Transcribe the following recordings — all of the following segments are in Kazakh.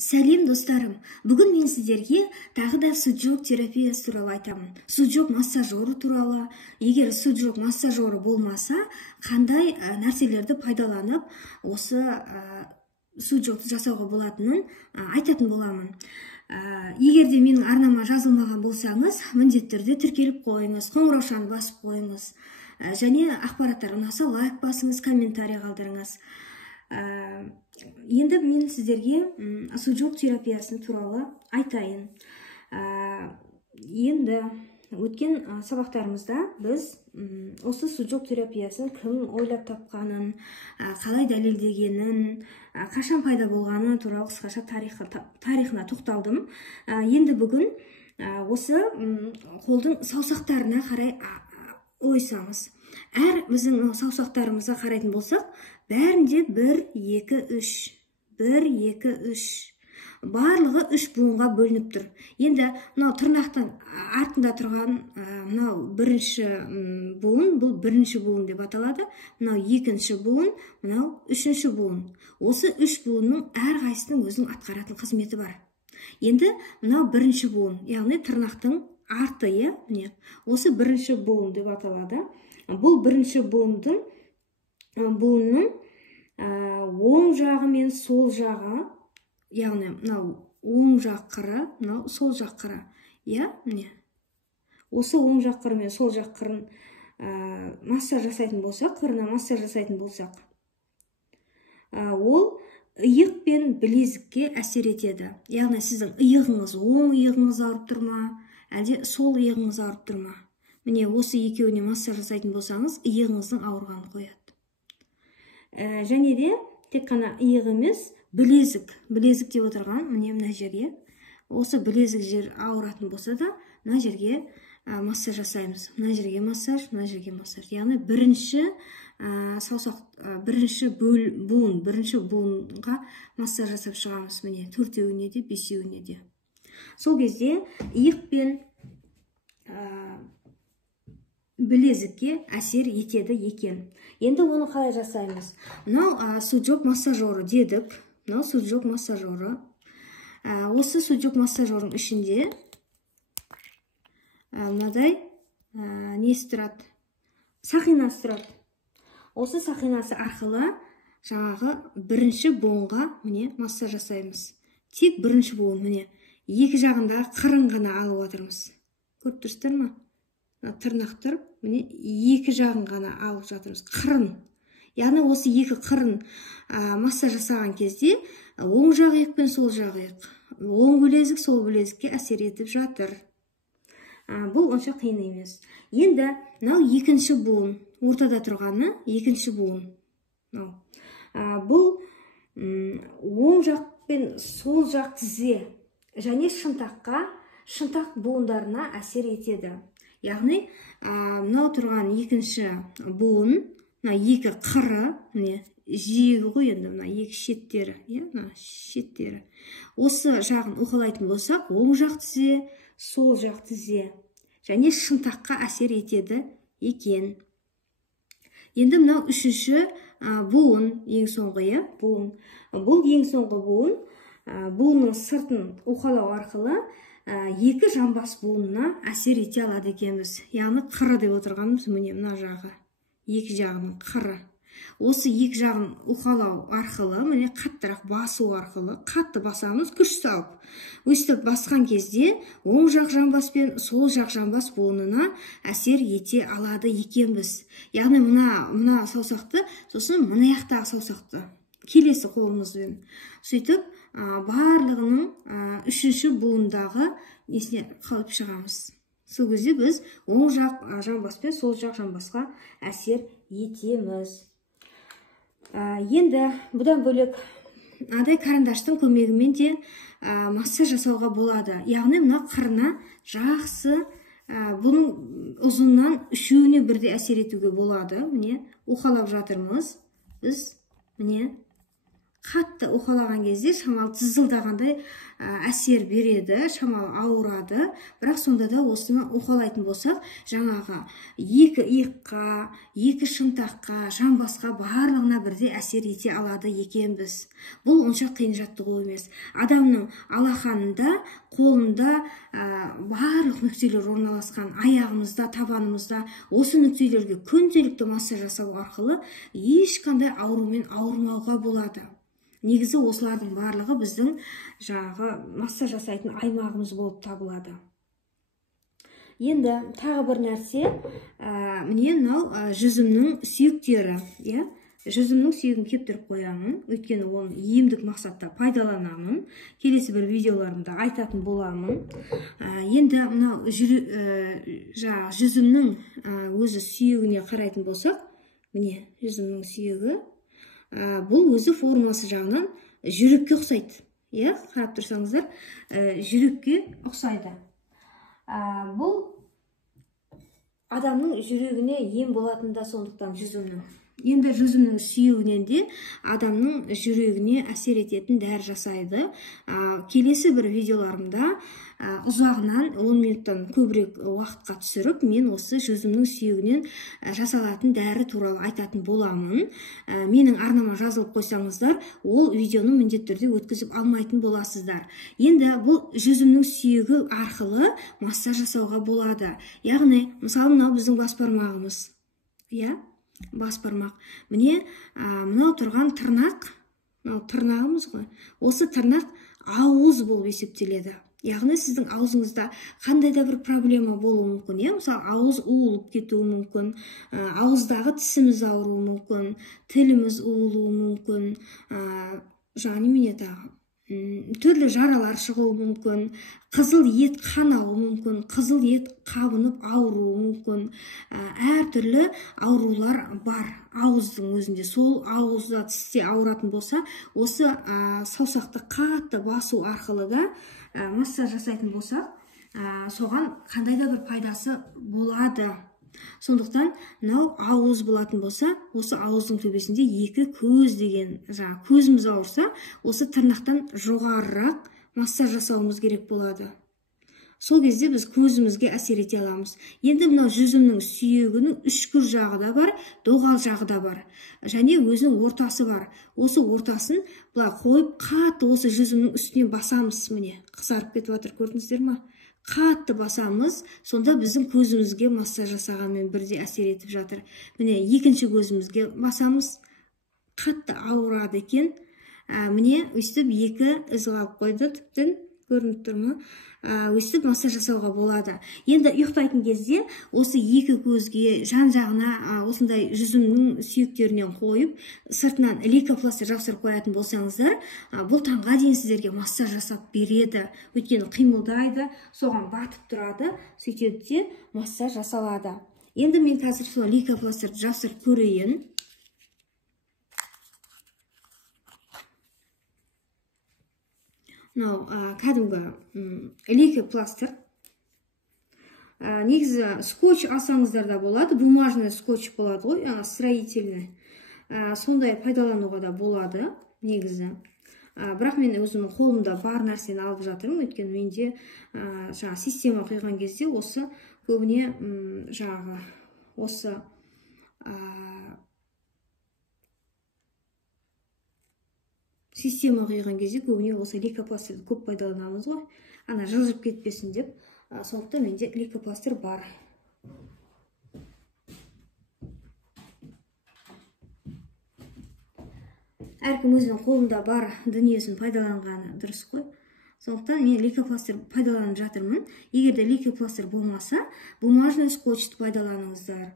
Сәлем достарым, бүгін мен сіздерге тағы да суджок терапиясы туралы айтамын. Суджок массажоры туралы, егер суджок массажоры болмаса, қандай нәрселерді пайдаланып, осы суджокты жасауға болатынын айтатын боламын. Егер де менің арнама жазылмаған болсаңыз, міндетті түрде тіркеліп қойыңыз, қоңыраушаны басып қойыңыз. Және ақпараттар ұнаса лайк басыңыз, комментарий қалдырыңыз. Енді мен сіздерге суджок терапиясын туралы айтайын. Енді өткен сабақтарымызда біз осы суджок терапиясын кім ойлап тапқанын, қалай дәлелдегенін, қашан пайда болғаны туралы қысқаша тарихына тоқталдым. Енді бүгін осы қолдың саусақтарына қарай ойысамыз. Әр біздің саусақтарымызға қарайтын болсақ, бәрінде 1, 2, 3. Барлығы 3 буынға бөлініп тұр. Енді мынау тырнақтың артында тұрған мынау бірінші буын, бұл бірінші буын деп аталады. Мынау екінші буын, мынау үшінші буын. Осы 3 буынның әрқайсысының өзінің атқаратын қызметі бар. Енді мынау бірінші буын, яғни тырнақтың арты, міне. Осы бірінші буын деп аталады. Бұл бірінші буынның оң жағы мен сол жағы, яғни мынау оң жақ қыры, мынау сол жақ қыры. Міне. Осы оң жақ қыры мен сол жақ қырын массаж жасайтын болсақ, қырына массаж жасайтын болсақ, ол иық пен білезікке әсер етеді. Яғни сіздің иығыңыз, оң иығыңыз ауырып тұр ма, әлде сол иығыңыз ауырып тұр ма? Міне, осы екеуіне массаж жасайтын болсаңыз, иығыңыздың ауырғанын қояды. Және де тек қана иық емес, білезік деп отырған, міне мына жерге, осы білезік жер ауыратын болса да, мына жерге массаж жасаймыз. Мына жерге массаж, мына жерге массаж. Яғни бірінші буынға массаж жасап шығамыз. Міне, 4-еуіне де, 5-еуіне де. Сол кезде иық пен білезікке әсер етеді екен. Енді оны қалай жасаймыз? Мынау суджок массажоры дедік. Мынау суджок массажоры. Осы суджок массажорының ішінде мынадай несі тұрады? Сақинасы тұрады. Осы сақинасы арқылы жаңағы бірінші буынға міне массаж жасаймыз. Тек бірінші буын, міне, екі жағында қырын ғана алып отырмыз. Көріп тұрсыздар ма? Тырнақ тұрып, міне екі жағын ғана алып жатырмыз. Қырын. Яғни осы екі қырын массаж жасаған кезде оң жақ иық пен сол жақ иық, оң білезік, сол білезікке әсер етіп жатыр. Бұл онша қиын емес. Енді мынау екінші буын, ортада тұрғаны екінші буын. Бұл оң жақ пен сол жақ тізе және шынтақ буындарына әсер етеді. Яғни, мынау тұрған екінші буын, мына екі қыры, міне, жиегі ғой енді, мына екі шеттері. Осы жағын уқалайтын болсақ, оң жақ тізе, сол жақ тізе, және шынтаққа әсер етеді екен. Енді мынау үшінші буын, ең соңғы буын. Бұл ең соңғы буын, буынның сыртын уқалау арқылы екі жамбас буынына әсер ете алады екенбіз. Яғни қыры деп отырғанымыз міне мына жағы, екі жағының қыры. Осы екі жағын уқалау арқылы, міне қаттырақ басу арқылы, қатты басамыз, күш салып. Өстіп басқан кезде оң жақ жамбас пен сол жақ жамбас буынына әсер ете алады екенбіз. Яғни мына саусақты, сосын мына аяқтағы саусақты келесі қолымызбен сөйтіп барлығының үшінші буындағы несіне қалып шығамыз. Сол кезде біз оң жақ жамбас пен сол жақ жамбасқа әсер етеміз. Енді бұдан бөлек мынадай карандаштың көмегімен де массаж жасауға болады. Яғни мына қырына жақсы, бұның ұзыннан үшеуіне бірде әсер етуге болады. Міне, уқалап жатырмыз. Біз міне қатты уқалаған кезде шамалы тызылдағандай әсер береді, шамалы ауырады. Бірақ сонда да осыны уқалайтын болсақ, жаңағы екі иыққа, екі шынтаққа, жамбасқа барлығына бірдей әсер ете алады екенбіз. Бұл онша қиын жаттығу емес. Адамның алақанында, қолында барлық нүктелер орналасқан, аяғымызда, табанымызда осы нүктелерге күнделікті массаж жасау арқылы ешқандай аурумен ауырмауға болады. Негізі осылардың барлығы біздің жаңағы массаж жасайтын аймағымыз болып табылады. Енді тағы бір нәрсе, міне мынау жүзімнің сүйектері, жүзімнің сүйегін кептіріп қоямын, өйткені оны емдік мақсатта пайдаланамын. Келесі бір видеоларымда айтатын боламын. Енді мынау жүзімнің өзі сүйегіне қарайтын болсақ, міне жүзімнің сүйегі, бұл өзі формасы жағынан жүрекке ұқсайды. Қарап тұрсаңыздар, жүрекке ұқсайды. Бұл адамның жүрегіне ем болатын да сондықтан жүзімнің. Енді жүзімнің сүйегінен де адамның жүрегіне әсер ететін дәрі жасайды. Келесі бір видеоларымда ұзағынан 10 минуттан көбірек уақытқа түсіріп, мен осы жүзімнің сүйегінен жасалатын дәрі туралы айтатын боламын. Менің арнама жазылып қойсаңыздар, ол видеоны міндетті түрде өткізіп алмайтын боласыздар. Енді бұл жүзімнің сүйегі арқылы массаж жасауға болады. Яғни, мысалы, мынау біздің бас бармағымыз. Бас бармақ. Міне, мынау тұрған тырнақ, тырнағымыз ғой. Осы тырнақ ауыз болып есептеледі. Яғни сіздің аузыңызда қандай да бір проблема болуы мүмкін. Мысалы, ауыз уылып кетуі мүмкін, ауыздағы тісіміз ауыруы мүмкін, тіліміз уылуы мүмкін, немене тағы, түрлі жаралар шығуы мүмкін, қызыл ет қанауы мүмкін, қызыл ет қабынып ауыруы мүмкін, әртүрлі аурулар бар ауыздың өзінде. Сол ауызда тісте ауыратын болса, осы саусақты қатты басу арқылы да массаж жасайтын болсақ, соған қандай да бір пайдасы болады. Сондықтан, мынау ауыз болатын болса, осы ауыздың төбесінде екі көз деген, көзіміз ауырса, осы тырнақтан жоғарырақ массаж жасауымыз керек болады. Сол кезде біз көзімізге әсер ете аламыз. Енді мынау жүзімнің сүйегінің үшкір жағы да бар, доғал жағы да бар. Және өзінің ортасы бар. Осы ортасын бұлай қойып, қатты осы жүзімнің үстіне басамыз, міне, қызарып кетіп жатыр, көрдіңіздер ме? Қатты басамыз, сонда біздің көзімізге массаж жасағанмен бірде әсер етіп жатыр. Міне, екінші көзімізге басамыз, қатты ауырады екен. Міне, өйстіп екі із қалып қойды, тіптен көрініп тұр ма? Өйстіп массаж жасауға болады. Енді ұйықтайтын кезде осы екі көзге, жан-жағына осындай жүзімнің сүйектерінен қойып, сыртынан лейкопластырь жапсырып қоятын болсаңыздар, бұл таңға дейін сіздерге массаж жасап береді. Өйткені қимылдайды, соған батып тұрады, сөйтеді де массаж жасалады. Енді мен қазір сол лейкопластырьді жапсырып көрейін. Мынау кәдімгі лейкопластырь. Негізі скотч алсаңыздар да болады, бумажный скотч болады ғой, строительный. Сондай пайдалануға да болады, негізі. Бірақ мен өзімнің қолымда бар нәрсені алып жатырмын, өйткені менде система құйған кезде осы көбіне осы система құйған кезде көбіне осы лейкопластырьді көп пайдаланамыз ғой. Ана жылжып кетпесін деп, сондықтан менде лейкопластырь бар. Әркім өзінің қолында бар дүниесін пайдаланғаны дұрыс қой. Сондықтан мен лейкопластырь пайдаланып жатырмын. Егер де лейкопластырь болмаса, бумажный скотчты пайдаланыңыздар.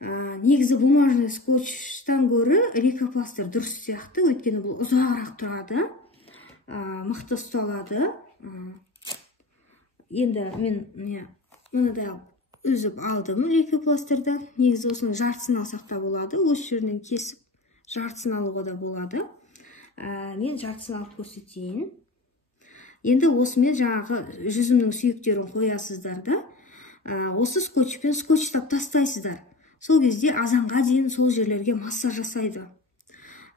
Негізі бумажный скотчтан гөрі лейкопластырь дұрыс сияқты, өйткені бұл ұзағырақ тұрады, мықты ұсталады. Енді мен мынадай үзіп алдым лейкопластырьды. Негізі осының жартысын алсақ та болады, осы жерінен кесіп жартысын алуға да болады. Мен жартысын алып көрсетейін. Енді осымен жаңағы жүзімнің сүйектерін қоясыздар да, осы скотчпен скотчтап тастайсыздар. Сол кезде азанға дейін сол жерлерге массаж жасайды.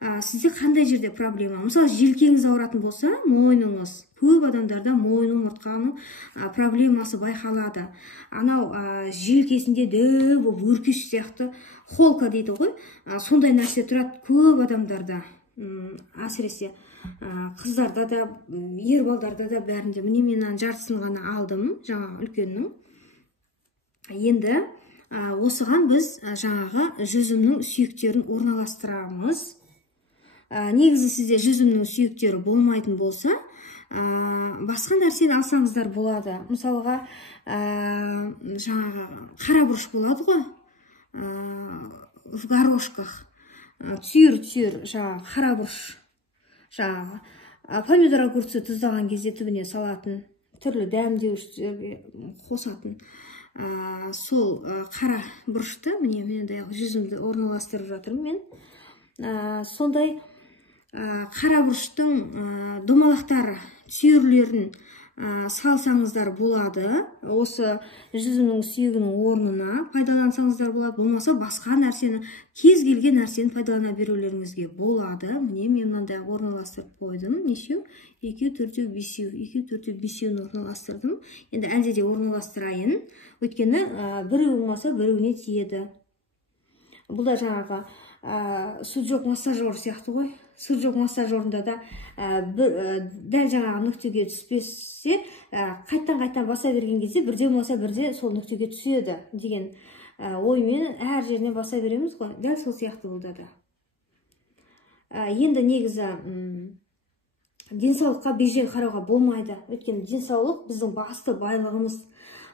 сізде қандай жерде проблема? Мысалы, желкеңіз ауыратын болса, мойныңыз, көп адамдарда мойын омыртқаның проблемасы байқалады. Анау желкесінде дөп өркеш сияқты холка дейді ғой, сондай нәрсе тұрады көп адамдарда, әсіресе қыздарда да, ер балдарда да, бәрінде. Міне мен жартысын ғана алдым, жаңағы үлкеннің. Енді осыған біз жаңағы жүзімнің сүйектерін орналастырамыз. Негізі сізде жүзімнің сүйектері болмайтын болса, басқа нәрсені алсаңыздар болады. Мысалға, жаңағы қара бұрыш болады ғой, в горошках, түйір, жаңағы қара бұрыш, жаңағы помидор огурцы тұздаған кезде түбіне салатын, түрлі дәмдеуіштерге қосатын сол қара бұрышты, мен жүзімді орналастырып жатырмын мен. Сондай қара бұрыштың домалақтары, түйірлерін салсаңыздар болады. Осы жүзімнің сүйегінің орнына пайдалансаңыздар болады. Болмаса басқа нәрсені, кез келген нәрсені пайдалана берулеріңізге болады. Міне мен мынандай орналастырып қойдым. Нешеу? 2, 4, 5 орналастырдым. Енді әлде де орналастырайын. Өйткені біреу болмаса біреуіне тиеді. Бұл да жаңағы су жоқ массажер сияқты ғой. Су жоқ массажерында да дәл жаңағы нүктеге түспесе, қайттан баса берген кезде бірде болмаса бірде сол нүктеге түседі деген оймен әр жеріне баса береміз ғой. Дәл сол сияқты болды да. Енді негізі денсаулыққа бейжай қарауға болмайды. Өйткені денсаулық біздің басты байлығымыз.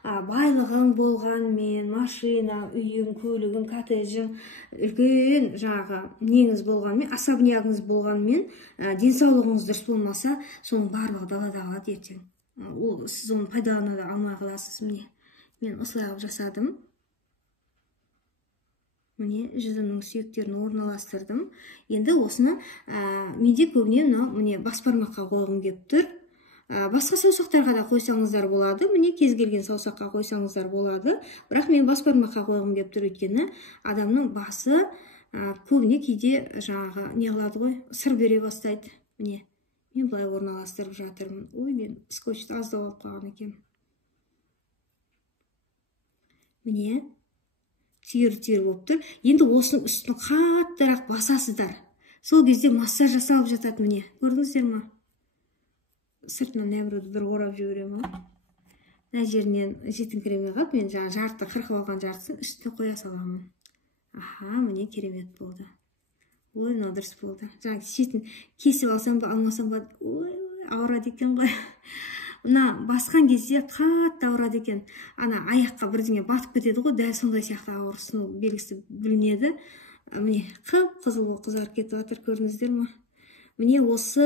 Байлығың болғанмен, машина, үйің, көлігің, коттеджің, үлкен жаңағы неңіз болғанмен, особнягыңыз болғанмен, денсаулығыңыз дұрыс болмаса, соның барлығы далада қалады ертең. Сіз оны пайдалана алмай қаласыз. Міне, мен осылай алып жасадым. Міне, жүзімнің сүйектерін орналастырдым. Енді осыны менде көбіне міне бас бармаққа қойғым келіп тұр. Басқа саусақтарға да қойсаңыздар болады. Міне кез келген саусаққа қойсаңыздар болады. Бірақ мен бас бармаққа қойғым келіп тұр, өйткені адамның басы көбіне кейде жаңағы не қылады ғой, сыр бере бастайды. Міне, мен былай орналастырып жатырмын. Ой, мен скотчты аздау алып қалған екен. Міне, түйір болып тұр. Енді осының үстін қаттырақ басасыздар. Сол кезде массаж жасалып жатады. Міне, көрдіңіздер ма? Сыртынан нәбіруді бір орап жіберем ма? Мына жерінен жетіңкіремей қалып, мен жаңа жарты қырқып алған жартысын үстіне қоя саламын. Міне керемет болды. Ой, мынау дұрыс болды. Жаңа шетін кесіп алсам ба, алмасам ба, ой, ауырады екен ғой. Мына басқан кезде қатты ауырады екен. Ана аяққа бірдеңе батып кетеді ғой, дәл сондай сияқты ауырсыну белгісі білінеді. Міне қып-қызыл болып қызарып кетіп жатыр, көрдіңіздер ме? Міне осы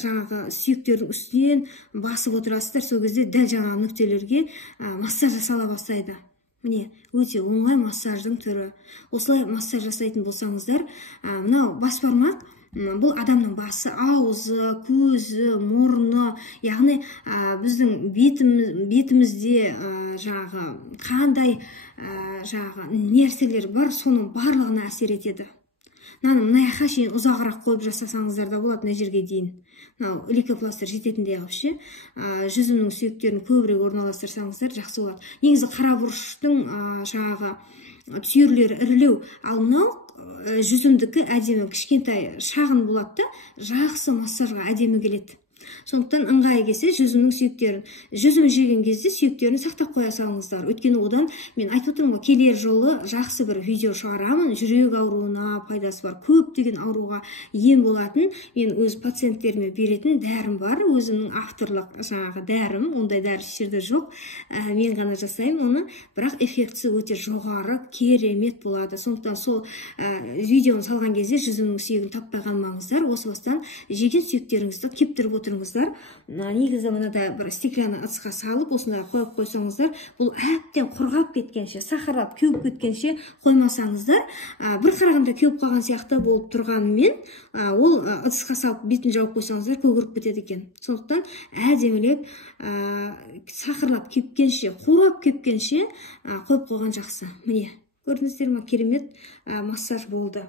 жаңағы сүйектердің үстінен басып отырасыздар, сол кезде дәл жаңағы нүктелерге массаж жасала бастайды. Міне, өте оңай массаждың түрі. Осылай массаж жасайтын болсаңыздар, мынау бас бармақ, бұл адамның басы, аузы, көзі, мұрны, яғни біздің бетімізде жаңағы қандай жаңағы нәрселер бар, соның барлығына әсер етеді. Мына жаққа шейін ұзағырақ қойып жасасаңыздар да болады, мына жерге дейін. Лейкопластырь жететіндей қылып ше, жүзімнің сүйектерін көбірек орналастырсаңыздар жақсы болады. Негізі қара бұрыштың жаңағы түйірлері ірілеу, ал мынау жүзімдікі әдемі, кішкентай шағын болады да, жақсы массажға әдемі келеді. Сондықтан ыңғайы келсе жүзімнің сүйектерін, жүзім жеген кезде сүйектерін сақтап қоя салыңыздар. Өйткені одан мен айтып отырмын ғой, келер жолы жақсы бір видео шығарамын, жүрек ауруына пайдасы бар, көптеген ауруға ем болатын, мен өз пациенттеріме беретін дәрім бар, өзімнің авторлық жаңағы дәрім, ондай дәрі жерде жоқ, мен ғана жасаймын оны, бірақ эффектісі өте жоғары, керемет болады. Сондықтан сол видеоны салған кезде жүзімнің сүйегін таппай қалмаңыздар, осы бастан жеген сүйектеріңізді кептіріп отырыңыздар. Негізі мынада бір стеклянный ыдысқа салып, осында қойып қойсаңыздар, бұл әбден құрғап кеткенше, сахарлап кеуіп кеткенше қоймасаңыздар, бір қарағанда кеуіп қалған сияқты болып тұрғанымен, ол ыдысқа салып бетін жауып қойсаңыздар, көгеріп кетеді екен. Сондықтан әдемілеп сахарлап кепкенше, қурап кепкенше қойып қойған жақсы. Міне, көрдіңіздер ме, керемет массаж болды.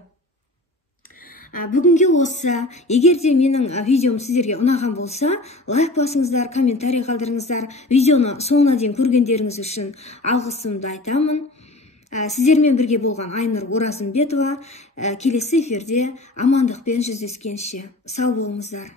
Бүгінге осы. Егер де менің видеом сіздерге ұнаған болса, лайк басыңыздар, комментарий қалдырыңыздар. Видеоны соңына дейін көргендеріңіз үшін алғысымды айтамын. Сіздермен бірге болған Айнұр Оразымбетова. Келесі эфирде амандықпен жүздескенше сау болыңыздар.